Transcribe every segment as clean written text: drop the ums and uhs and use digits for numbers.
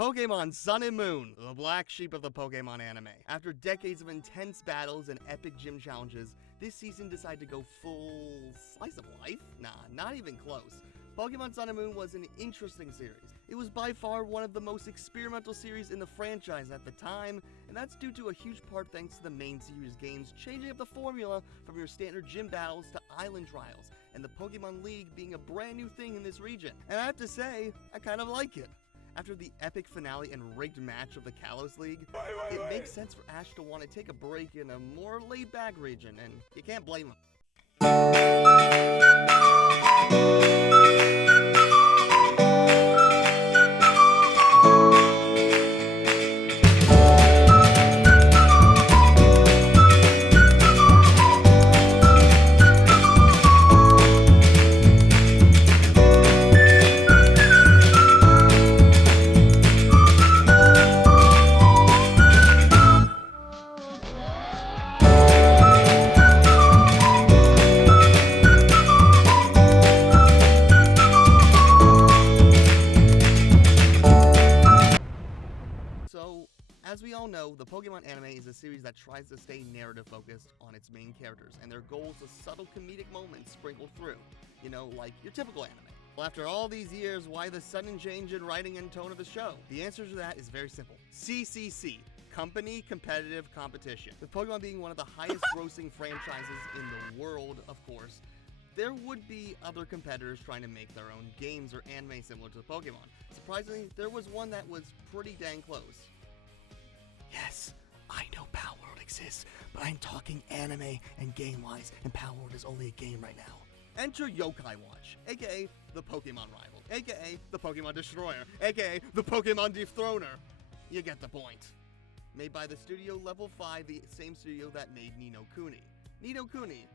Pokémon Sun and Moon, the black sheep of the Pokémon anime. After decades of intense battles and epic gym challenges, this season decided to go full slice of life? Nah, not even close. Pokémon Sun and Moon was an interesting series. It was by far one of the most experimental series in the franchise at the time, and that's due to a huge part thanks to the main series games changing up the formula from your standard gym battles to island trials, and the Pokémon League being a brand new thing in this region. And I have to say, I kind of like it. After the epic finale and rigged match of the Kalos League, it makes sense for Ash to want to take a break in a more laid-back region, and you can't blame him. So, as we all know, the Pokemon anime is a series that tries to stay narrative-focused on its main characters, and their goals are subtle comedic moments sprinkled through. You know, like your typical anime. Well, after all these years, why the sudden change in writing and tone of the show? The answer to that is very simple. CCC. Company Competitive Competition. With Pokemon being one of the highest grossing franchises in the world, of course, there would be other competitors trying to make their own games or anime similar to Pokemon. Surprisingly, there was one that was pretty dang close. Yes, I know Power World exists, but I'm talking anime and game-wise, and Power World is only a game right now. Enter Yokai Watch, aka the Pokemon rival, aka the Pokemon Destroyer, aka the Pokemon Dethroner. You get the point. Made by the studio Level 5, the same studio that made Ni no Kuni. Ni no Kuni.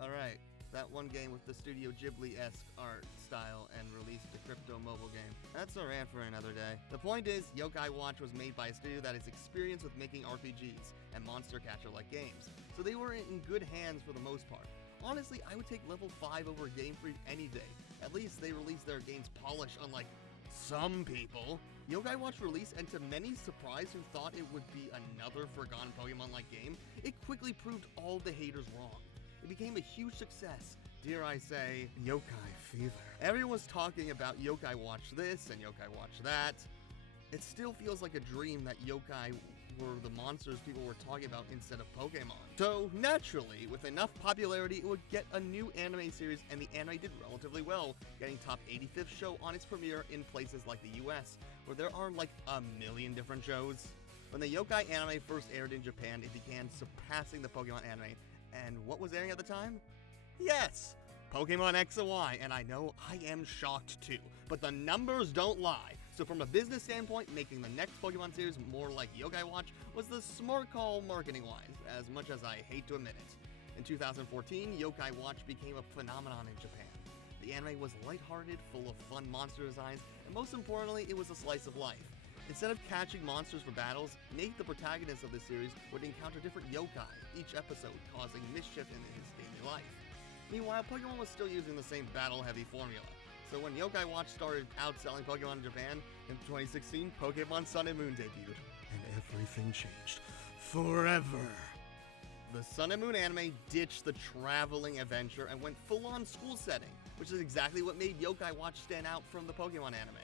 Alright, that one game with the Studio Ghibli-esque art style and released a crypto mobile game. That's a rant for another day. The point is, Yokai Watch was made by a studio that is experienced with making RPGs and monster catcher-like games, so they were in good hands for the most part. Honestly, I would take Level 5 over Game Freak any day. At least they released their games polished, unlike some people. Yokai Watch released, and to many surprise who thought it would be another forgotten Pokemon-like game, it quickly proved all the haters wrong. It became a huge success, dare I say, Yokai fever. Everyone's talking about Yokai Watch this and Yokai Watch that. It still feels like a dream that yokai were the monsters people were talking about instead of Pokemon. So, naturally, with enough popularity, it would get a new anime series, and the anime did relatively well, getting top 85th show on its premiere in places like the US, where there are like a million different shows. When the Yokai anime first aired in Japan, it began surpassing the Pokemon anime, and what was airing at the time? Yes! Pokemon X and Y, and I know I am shocked too, but the numbers don't lie. So from a business standpoint, making the next Pokemon series more like Yokai Watch was the smart call marketing-wise, as much as I hate to admit it. In 2014, Yokai Watch became a phenomenon in Japan. The anime was lighthearted, full of fun monster designs, and most importantly, it was a slice of life. Instead of catching monsters for battles, Nate, the protagonist of this series, would encounter different yokai, each episode causing mischief in his daily life. Meanwhile, Pokemon was still using the same battle-heavy formula. So when Yokai Watch started outselling Pokemon in Japan, in 2016, Pokemon Sun and Moon debuted. And everything changed. Forever! The Sun and Moon anime ditched the traveling adventure and went full-on school setting, which is exactly what made Yokai Watch stand out from the Pokemon anime.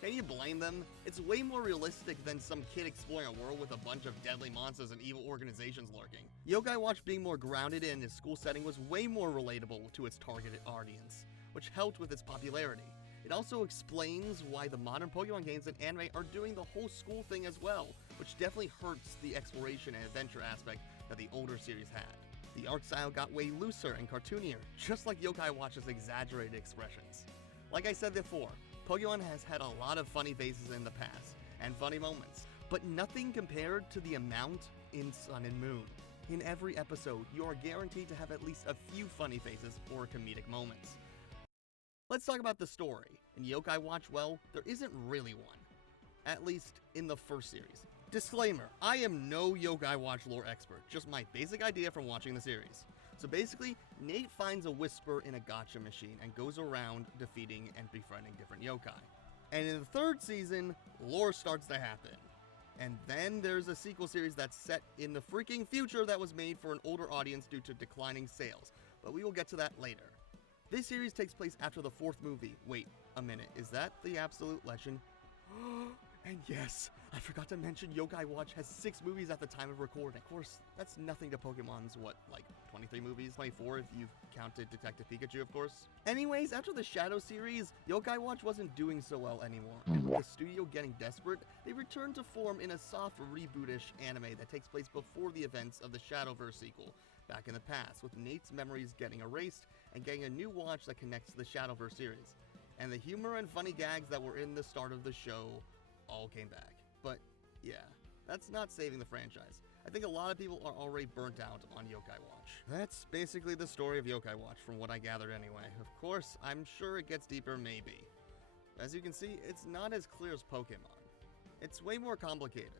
Can you blame them? It's way more realistic than some kid exploring a world with a bunch of deadly monsters and evil organizations lurking. Yokai Watch being more grounded in its school setting was way more relatable to its targeted audience, which helped with its popularity. It also explains why the modern Pokemon games and anime are doing the whole school thing as well, which definitely hurts the exploration and adventure aspect that the older series had. The art style got way looser and cartoonier, just like Yokai Watch's exaggerated expressions. Like I said before, Pokemon has had a lot of funny faces in the past, and funny moments, but nothing compared to the amount in Sun and Moon. In every episode, you are guaranteed to have at least a few funny faces or comedic moments. Let's talk about the story. In Yokai Watch, well, there isn't really one. At least in the first series. Disclaimer, I am no Yokai Watch lore expert, just my basic idea from watching the series. So basically, Nate finds a Whisper in a gacha machine and goes around defeating and befriending different yokai. And in the third season, lore starts to happen. And then there's a sequel series that's set in the freaking future that was made for an older audience due to declining sales. But we will get to that later. This series takes place after the fourth movie. Wait a minute, is that the Absolute Legend? And yes, I forgot to mention Yokai Watch has 6 movies at the time of recording. Of course, that's nothing to Pokemon's, what, like 23 movies? 24 if you've counted Detective Pikachu, of course. Anyways, after the Shadow series, Yokai Watch wasn't doing so well anymore. And with the studio getting desperate, they returned to form in a soft rebootish anime that takes place before the events of the Shadowverse sequel, back in the past, with Nate's memories getting erased and getting a new watch that connects to the Shadowverse series. And the humor and funny gags that were in the start of the show all came back. But yeah, that's not saving the franchise. I think a lot of people are already burnt out on Yokai Watch. That's basically the story of Yokai Watch from what I gathered anyway. Of course, I'm sure it gets deeper maybe. As you can see, it's not as clear as Pokemon. It's way more complicated.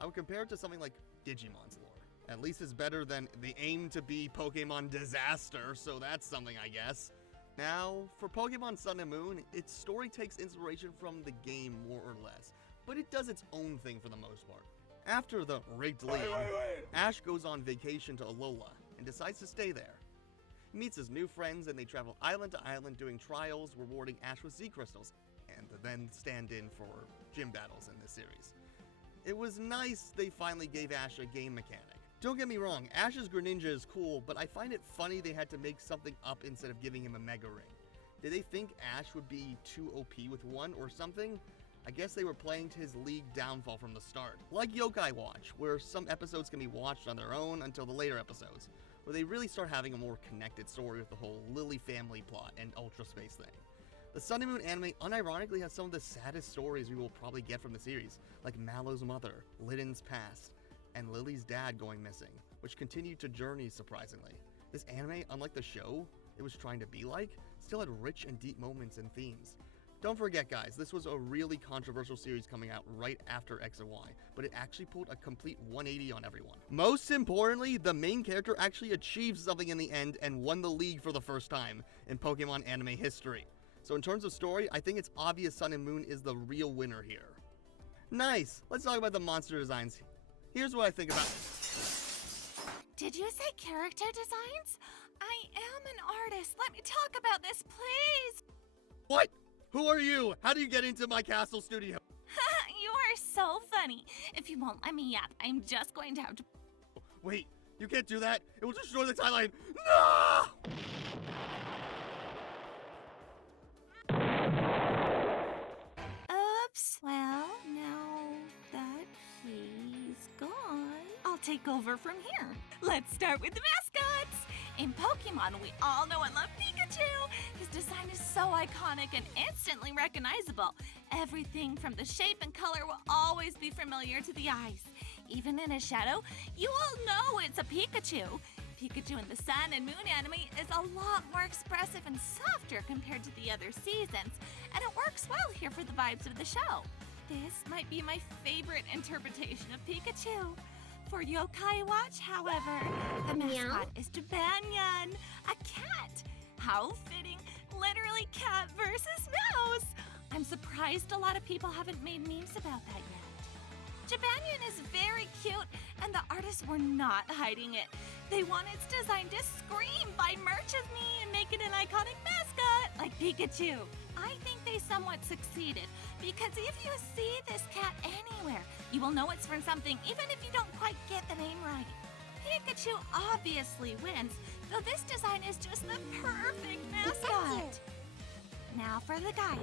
I would compare it to something like Digimon's lore. At least it's better than the aim-to-be Pokemon disaster, so that's something, I guess. Now, for Pokemon Sun and Moon, its story takes inspiration from the game more or less, but it does its own thing for the most part. After the rigged league, Ash goes on vacation to Alola and decides to stay there. He meets his new friends and they travel island to island doing trials, rewarding Ash with Z crystals, and then stand in for gym battles in this series. It was nice they finally gave Ash a game mechanic. Don't get me wrong, Ash's Greninja is cool, but I find it funny they had to make something up instead of giving him a Mega Ring. Did they think Ash would be too OP with one or something? I guess they were playing to his league downfall from the start. Like Yokai Watch, where some episodes can be watched on their own until the later episodes, where they really start having a more connected story with the whole Lily family plot and Ultra Space thing. The Sun and Moon anime unironically has some of the saddest stories we will probably get from the series, like Mallow's mother, Lidden's past, and Lily's dad going missing, which continued to journey surprisingly. This anime, unlike the show it was trying to be like, still had rich and deep moments and themes. Don't forget guys, this was a really controversial series coming out right after X and Y, but it actually pulled a complete 180 on everyone. Most importantly, the main character actually achieved something in the end and won the league for the first time in Pokemon anime history. So in terms of story, I think it's obvious Sun and Moon is the real winner here. Nice! Let's talk about the monster designs. Here's what I think about it. Did you say character designs? I am an artist. Let me talk about this, please. What? Who are you? How do you get into my castle studio? You are so funny. If you won't let me yap, I'm just going to have to... Wait, you can't do that. It will destroy the timeline. No! Oops. Well, now that he's gone, I'll take over from here. Let's start with the mascots. In Pokemon, we all know and love Pikachu. His design is so iconic and instantly recognizable. Everything from the shape and color will always be familiar to the eyes. Even in his shadow, you all know it's a Pikachu. Pikachu in the Sun and Moon anime is a lot more expressive and softer compared to the other seasons, and it works well here for the vibes of the show. This might be my favorite interpretation of Pikachu. For Yokai Watch, however, the mascot is Jibanyan, a cat. How fitting, literally cat versus mouse. I'm surprised a lot of people haven't made memes about that yet. Jibanyan is very cute, and the artists were not hiding it. They want its design to scream, buy merch of me, and make it an iconic mascot, like Pikachu. I think they somewhat succeeded, because if you see this cat anywhere, you will know it's from something, even if you don't quite get the name right. Pikachu obviously wins, though this design is just the perfect mascot. Now for the guys.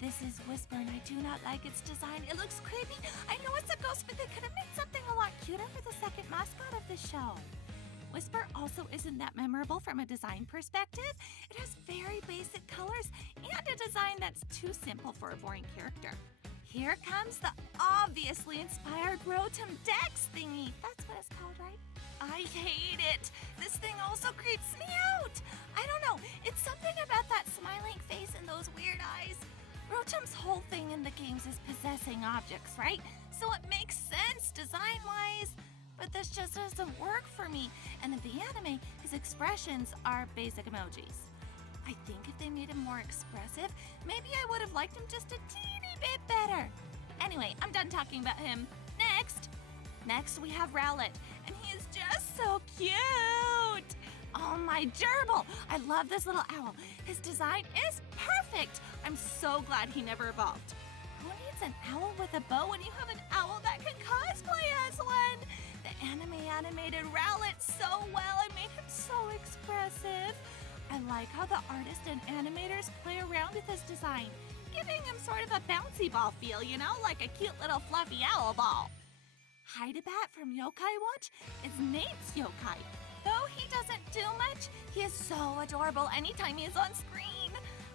This is Whisper and I do not like its design. It looks creepy. I know it's a ghost, but they could have made something a lot cuter for the second mascot of the show. Whisper also isn't that memorable from a design perspective. It has very basic colors and a design that's too simple for a boring character. Here comes the obviously inspired Rotom Dex thingy. That's what it's called, right? I hate it. This thing also creeps me out. I don't know. It's something about that smiling face and those weird eyes. Rotom's whole thing in the games is possessing objects, right? So it makes sense design-wise. But this just doesn't work for me. And in the anime, his expressions are basic emojis. I think if they made him more expressive, maybe I would have liked him just a teeny bit better. Anyway, I'm done talking about him. Next we have Rowlet, and he is just so cute. Oh, my gerbil! I love this little owl. His design is perfect. I'm so glad he never evolved. Who needs an owl with a bow when you have an owl that can cosplay as one? The anime animated Rowlet so well and made him so expressive. I like how the artist and animators play around with his design, giving him sort of a bouncy ball feel, you know, like a cute little fluffy owl ball. Hydabat from Yokai Watch is Nate's yokai. Though he doesn't do much, he is so adorable anytime he is on screen.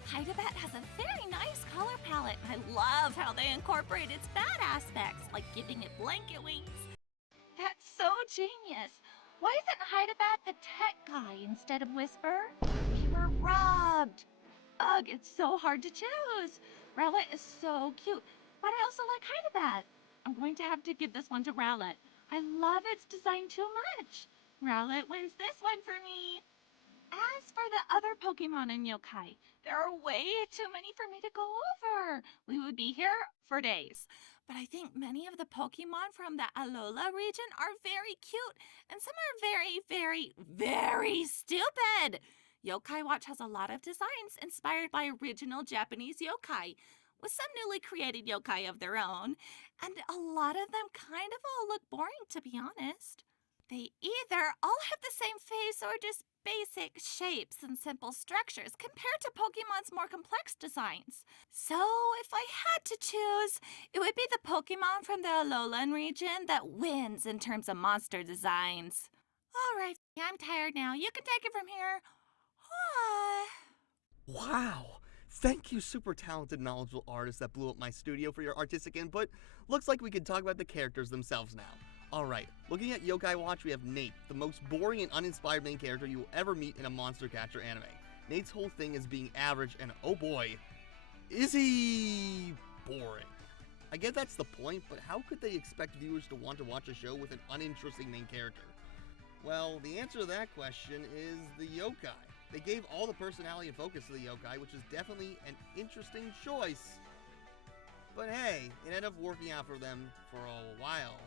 Hydabat has a very nice color palette. I love how they incorporate its bad aspects, like giving it blanket wings. That's so genius. Why isn't Hydabat the tech guy instead of Whisper? We were robbed. Ugh, it's so hard to choose. Rowlet is so cute, but I also like Hydabat. I'm going to have to give this one to Rowlet. I love its design too much. Rowlet wins this one for me. As for the other Pokemon in Yokai, there are way too many for me to go over. We would be here for days. But I think many of the Pokemon from the Alola region are very cute, and some are very, very, very stupid. Yokai Watch has a lot of designs inspired by original Japanese yokai, with some newly created yokai of their own, and a lot of them kind of all look boring, to be honest. They either all have the same face or just basic shapes and simple structures compared to Pokemon's more complex designs. So if I had to choose, it would be the Pokemon from the Alolan region that wins in terms of monster designs. Alright, I'm tired now. You can take it from here. Wow! Thank you, super talented, knowledgeable artist that blew up my studio, for your artistic input. Looks like we can talk about the characters themselves now. Alright, looking at Yokai Watch, we have Nate, the most boring and uninspired main character you will ever meet in a monster catcher anime. Nate's whole thing is being average, and oh boy, is he boring. I get that's the point, but how could they expect viewers to want to watch a show with an uninteresting main character? Well, the answer to that question is the yokai. They gave all the personality and focus to the yokai, which is definitely an interesting choice. But hey, it ended up working out for them for a while.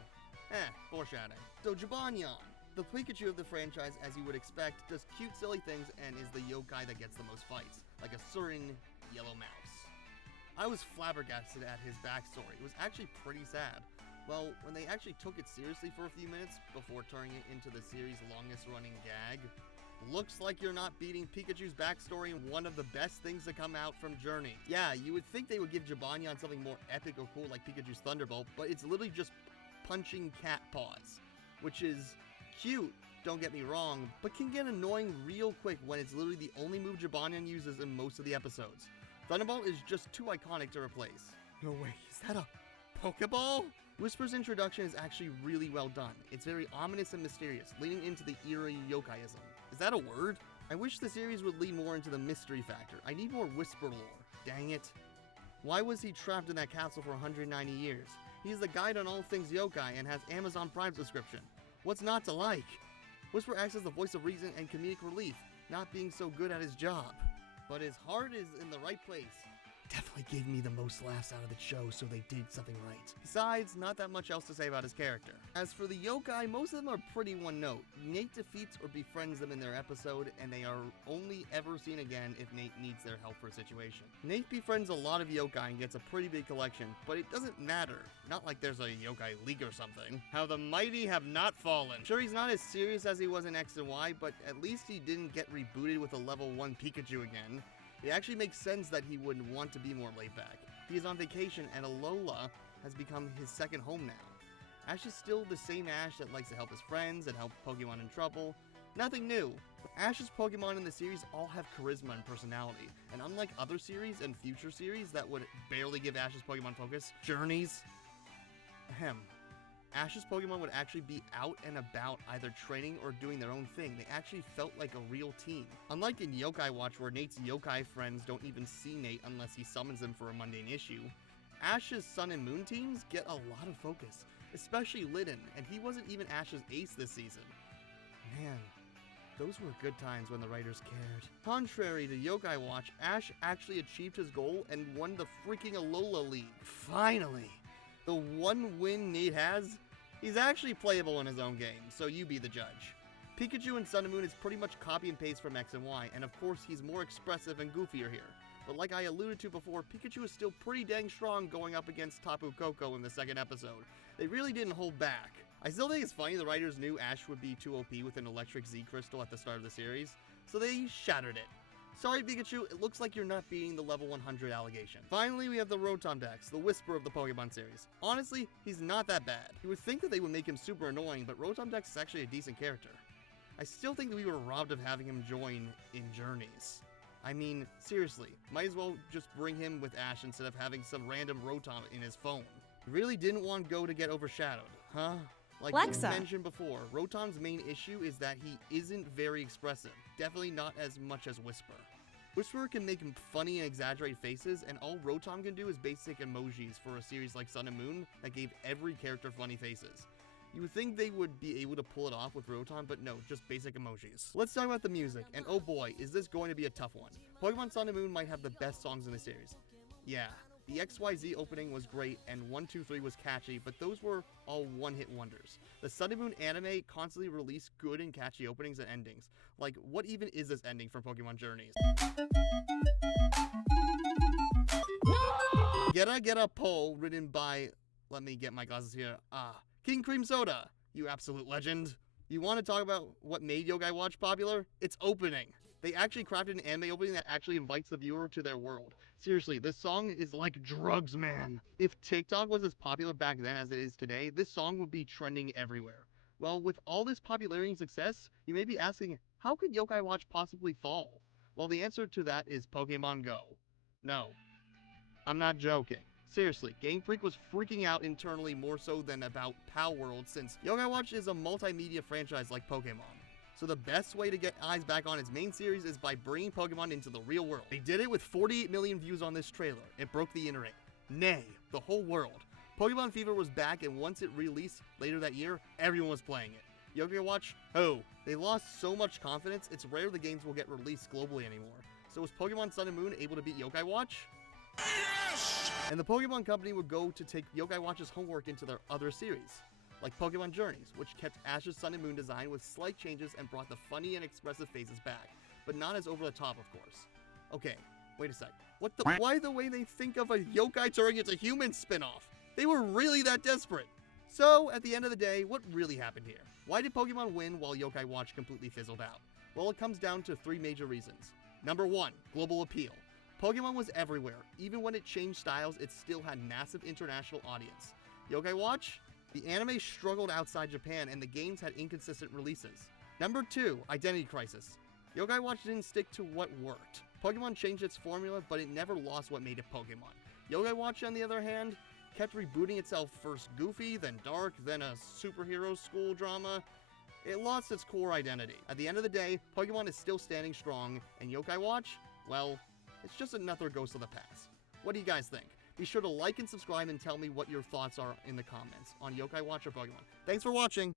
Foreshadowing. So Jibanyan, the Pikachu of the franchise, as you would expect, does cute silly things and is the yokai that gets the most fights, like a certain yellow mouse. I was flabbergasted at his backstory. It was actually pretty sad. Well, when they actually took it seriously for a few minutes before turning it into the series' longest running gag, looks like you're not beating Pikachu's backstory and one of the best things to come out from Journey. Yeah, you would think they would give Jibanyan something more epic or cool like Pikachu's Thunderbolt, but it's literally just punching cat paws, which is cute, don't get me wrong, but can get annoying real quick when it's literally the only move Jibanyan uses in most of the episodes. Thunderbolt is just too iconic to replace. No way, is that a Pokeball? Whisper's introduction is actually really well done. It's very ominous and mysterious, leading into the eerie yokaism. Is that a word? I wish the series would lead more into the mystery factor. I need more Whisper lore. Dang it. Why was he trapped in that castle for 190 years? He's the guide on all things yokai and has Amazon Prime subscription. What's not to like? Whisper acts as the voice of reason and comedic relief, not being so good at his job. But his heart is in the right place. Definitely gave me the most laughs out of the show, so they did something right. Besides, not that much else to say about his character. As for the yokai, most of them are pretty one note. Nate defeats or befriends them in their episode, and they are only ever seen again if Nate needs their help for a situation. Nate befriends a lot of yokai and gets a pretty big collection, but it doesn't matter. Not like there's a yokai league or something. How the mighty have not fallen. Sure, he's not as serious as he was in X and Y, but at least he didn't get rebooted with a level 1 Pikachu again. It actually makes sense that he would want to be more laid back. He is on vacation and Alola has become his second home now. Ash is still the same Ash that likes to help his friends and help Pokemon in trouble. Nothing new. Ash's Pokemon in the series all have charisma and personality, and unlike other series and future series that would barely give Ash's Pokemon focus, Journeys, Ash's Pokemon would actually be out and about either training or doing their own thing. They actually felt like a real team. Unlike in Yokai Watch where Nate's yokai friends don't even see Nate unless he summons them for a mundane issue, Ash's Sun and Moon teams get a lot of focus, especially Litten, and he wasn't even Ash's ace this season. Man, those were good times when the writers cared. Contrary to Yokai Watch, Ash actually achieved his goal and won the freaking Alola League. Finally! The one win Nate has? He's actually playable in his own game, so you be the judge. Pikachu in Sun and Moon is pretty much copy and paste from X and Y, and of course he's more expressive and goofier here. But like I alluded to before, Pikachu is still pretty dang strong going up against Tapu Koko in the second episode. They really didn't hold back. I still think it's funny the writers knew Ash would be too OP with an electric Z crystal at the start of the series, so they shattered it. Sorry Pikachu, it looks like you're not beating the level 100 allegation. Finally, we have the Rotom Dex, the Whisper of the Pokemon series. Honestly, he's not that bad. You would think that they would make him super annoying, but Rotom Dex is actually a decent character. I still think that we were robbed of having him join in Journeys. I mean, seriously, might as well just bring him with Ash instead of having some random Rotom in his phone. You really didn't want Go to get overshadowed, huh? Like we mentioned before, Rotom's main issue is that he isn't very expressive, definitely not as much as Whisper. Whisper can make funny and exaggerated faces, and all Rotom can do is basic emojis for a series like Sun and Moon that gave every character funny faces. You would think they would be able to pull it off with Rotom, but no, just basic emojis. Let's talk about the music, and oh boy, is this going to be a tough one. Pokemon Sun and Moon might have the best songs in the series. Yeah, the XYZ opening was great, and 1, 2, 3 was catchy, but those were all one-hit wonders. The Sun and Moon anime constantly released good and catchy openings and endings. Like, what even is this ending from Pokemon Journeys? Get a Poll, written by, let me get my glasses here, King Cream Soda, you absolute legend. You want to talk about what made Yokai Watch popular? It's opening. They actually crafted an anime opening that actually invites the viewer to their world. Seriously, this song is like drugs, man. If TikTok was as popular back then as it is today, this song would be trending everywhere. Well, with all this popularity and success, you may be asking, how could Yokai Watch possibly fall? Well, the answer to that is Pokemon Go. No, I'm not joking. Seriously, Game Freak was freaking out internally more so than about Pal World, since Yokai Watch is a multimedia franchise like Pokemon. So the best way to get eyes back on its main series is by bringing Pokemon into the real world. They did it with 48 million views on this trailer. It broke the internet. Nay, the whole world. Pokemon Fever was back, and once it released later that year, everyone was playing it. Yokai Watch? Oh, they lost so much confidence, it's rare the games will get released globally anymore. So was Pokemon Sun and Moon able to beat Yokai Watch? Yes! And the Pokemon Company would go to take Yokai Watch's homework into their other series, like Pokemon Journeys, which kept Ash's Sun and Moon design with slight changes and brought the funny and expressive faces back, but not as over the top, of course. Okay, wait a sec. Why the way they think of a yokai turning into human spin-off? They were really that desperate. So, at the end of the day, what really happened here? Why did Pokemon win while Yokai Watch completely fizzled out? Well, it comes down to 3 major reasons. Number 1, global appeal. Pokemon was everywhere. Even when it changed styles, it still had massive international audience. Yokai Watch? The anime struggled outside Japan, and the games had inconsistent releases. Number 2, identity crisis. Yokai Watch didn't stick to what worked. Pokemon changed its formula, but it never lost what made it Pokemon. Yokai Watch, on the other hand, kept rebooting itself, first goofy, then dark, then a superhero school drama. It lost its core identity. At the end of the day, Pokemon is still standing strong, and Yokai Watch, well, it's just another ghost of the past. What do you guys think? Be sure to like and subscribe and tell me what your thoughts are in the comments on Yokai Watch or Pokemon. Thanks for watching!